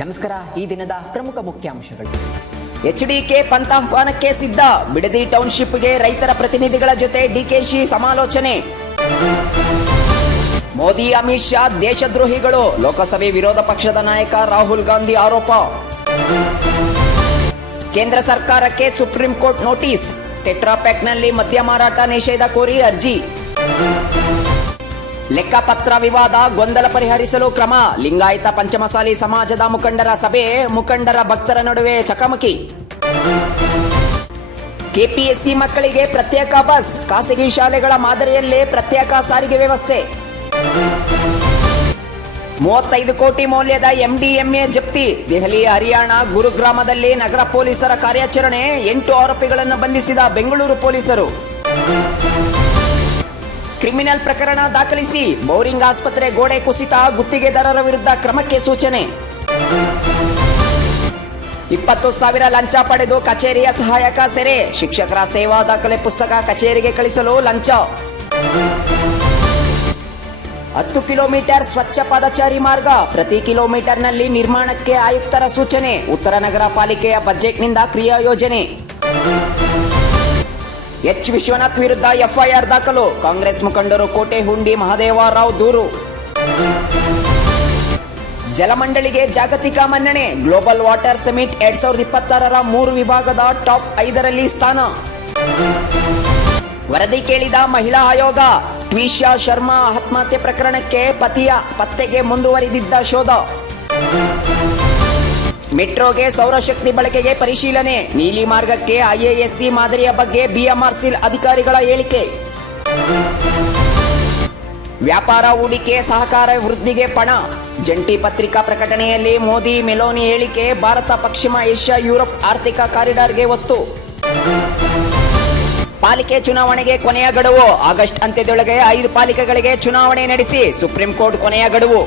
ನಮಸ್ಕಾರ. ಈ ದಿನದ ಪ್ರಮುಖ ಮುಖ್ಯಾಂಶಗಳು. ಎಚ್ಡಿಕೆ ಪಂಥಾಹ್ವಾನಕ್ಕೆ ಸಿದ್ಧ. ಬಿಡದಿ ಟೌನ್ಶಿಪ್ಗೆ ರೈತರ ಪ್ರತಿನಿಧಿಗಳ ಜೊತೆ ಡಿಕೆಶಿ ಸಮಾಲೋಚನೆ. ಮೋದಿ ಅಮಿತ್ ಶಾ ದೇಶದ್ರೋಹಿಗಳು. ಲೋಕಸಭೆ ವಿರೋಧ ಪಕ್ಷದ ನಾಯಕ ರಾಹುಲ್ ಗಾಂಧಿ ಆರೋಪ. ಕೇಂದ್ರ ಸರ್ಕಾರಕ್ಕೆ ಸುಪ್ರೀಂ ಕೋರ್ಟ್ ನೋಟಿಸ್. ಟೆಟ್ರಾಪ್ಯಾಕ್ನಲ್ಲಿ ಮದ್ಯ ಮಾರಾಟ ನಿಷೇಧ ಕೋರಿ ಅರ್ಜಿ. ಲೆಕ್ಕಪತ್ರ ವಿವಾದ ಗೊಂದಲ ಪರಿಹರಿಸಲು ಕ್ರಮ. ಲಿಂಗಾಯತ ಪಂಚಮಸಾಲಿ ಸಮಾಜದ ಮುಖಂಡರ ಸಭೆ. ಮುಖಂಡರ ಭಕ್ತರ ನಡುವೆ ಚಕಮಕಿ. ಕೆಪಿಎಸ್ಸಿ ಮಕ್ಕಳಿಗೆ ಪ್ರತ್ಯೇಕ ಬಸ್. ಖಾಸಗಿ ಶಾಲೆಗಳ ಮಾದರಿಯಲ್ಲೇ ಪ್ರತ್ಯೇಕ ಸಾರಿಗೆ ವ್ಯವಸ್ಥೆ. 35 ಕೋಟಿ ಮೌಲ್ಯದ MDMA ಜಪ್ತಿ. ದೆಹಲಿ, ಹರಿಯಾಣ, ಗುರುಗ್ರಾಮದಲ್ಲಿ ನಗರ ಪೊಲೀಸರ ಕಾರ್ಯಾಚರಣೆ. 8 ಆರೋಪಿಗಳನ್ನು ಬಂಧಿಸಿದ ಬೆಂಗಳೂರು ಪೊಲೀಸರು. ಕ್ರಿಮಿನಲ್ ಪ್ರಕರಣ ದಾಖಲಿಸಿ. ಬೌರಿಂಗ್ ಆಸ್ಪತ್ರೆ ಗೋಡೆ ಕುಸಿತ. ಗುತ್ತಿಗೆದಾರರ ವಿರುದ್ಧ ಕ್ರಮಕ್ಕೆ ಸೂಚನೆ. 20,000 ಲಂಚ ಪಡೆದು ಕಚೇರಿಯ ಸಹಾಯಕ ಸೆರೆ. ಶಿಕ್ಷಕರ ಸೇವಾ ದಾಖಲೆ ಪುಸ್ತಕ ಕಚೇರಿಗೆ ಕಳಿಸಲು ಲಂಚ. 10 ಕಿಲೋಮೀಟರ್ ಸ್ವಚ್ಛ ಪಾದಚಾರಿ ಮಾರ್ಗ. ಪ್ರತಿ ಕಿಲೋಮೀಟರ್ನಲ್ಲಿ ನಿರ್ಮಾಣಕ್ಕೆ ಆಯುಕ್ತರ ಸೂಚನೆ. ಉತ್ತರ ನಗರ ಪಾಲಿಕೆಯ ಬಜೆಟ್ನಿಂದ ಕ್ರಿಯಾ ಯೋಜನೆ. ಎಚ್ ವಿಶ್ವನಾಥ್ ವಿರುದ್ಧ FIR ದಾಖಲು. ಕಾಂಗ್ರೆಸ್ ಮುಖಂಡರು ಕೋಟೆ ಹುಂಡಿ ಮಹದೇವರಾವ್ ದೂರು. ಜಲಮಂಡಳಿಗೆ ಜಾಗತಿಕ ಮನ್ನಣೆ. ಗ್ಲೋಬಲ್ ವಾಟರ್ ಸಮಿಟ್ 2026ರ 3 ವಿಭಾಗದ ಟಾಪ್ 5ರಲ್ಲಿ ಸ್ಥಾನ. ವರದಿ ಕೇಳಿದ ಮಹಿಳಾ ಆಯೋಗ. ಟ್ವಿಷಾ ಶರ್ಮಾ ಆತ್ಮಹತ್ಯೆ ಪ್ರಕರಣಕ್ಕೆ ಪತಿಯ ಪತ್ತೆಗೆ ಮುಂದುವರಿದಿದ್ದ ಶೋಧ. ಮೆಟ್ರೋಗೆ ಸೌರಶಕ್ತಿ ಬಳಕೆಗೆ ಪರಿಶೀಲನೆ. ನೀಲಿ ಮಾರ್ಗಕ್ಕೆ IISc ಮಾದರಿಯ ಬಗ್ಗೆ BMRC ಅಧಿಕಾರಿಗಳ ಹೇಳಿಕೆ. ವ್ಯಾಪಾರ, ಹೂಡಿಕೆ, ಸಹಕಾರ ವೃದ್ಧಿಗೆ ಪಣ. ಜಂಟಿ ಪತ್ರಿಕಾ ಪ್ರಕಟಣೆಯಲ್ಲಿ ಮೋದಿ ಮೆಲೋನಿ ಹೇಳಿಕೆ. ಭಾರತ, ಪಶ್ಚಿಮ ಏಷ್ಯಾ, ಯುರೋಪ್ ಆರ್ಥಿಕ ಕಾರಿಡಾರ್ಗೆ ಒತ್ತು. ಪಾಲಿಕೆ ಚುನಾವಣೆಗೆ ಕೊನೆಯ ಗಡುವು. ಆಗಸ್ಟ್ ಅಂತ್ಯದೊಳಗೆ 5 ಪಾಲಿಕೆಗಳಿಗೆ ಚುನಾವಣೆ ನಡೆಸಿ ಸುಪ್ರೀಂ ಕೋರ್ಟ್ ಕೊನೆಯ ಗಡುವು.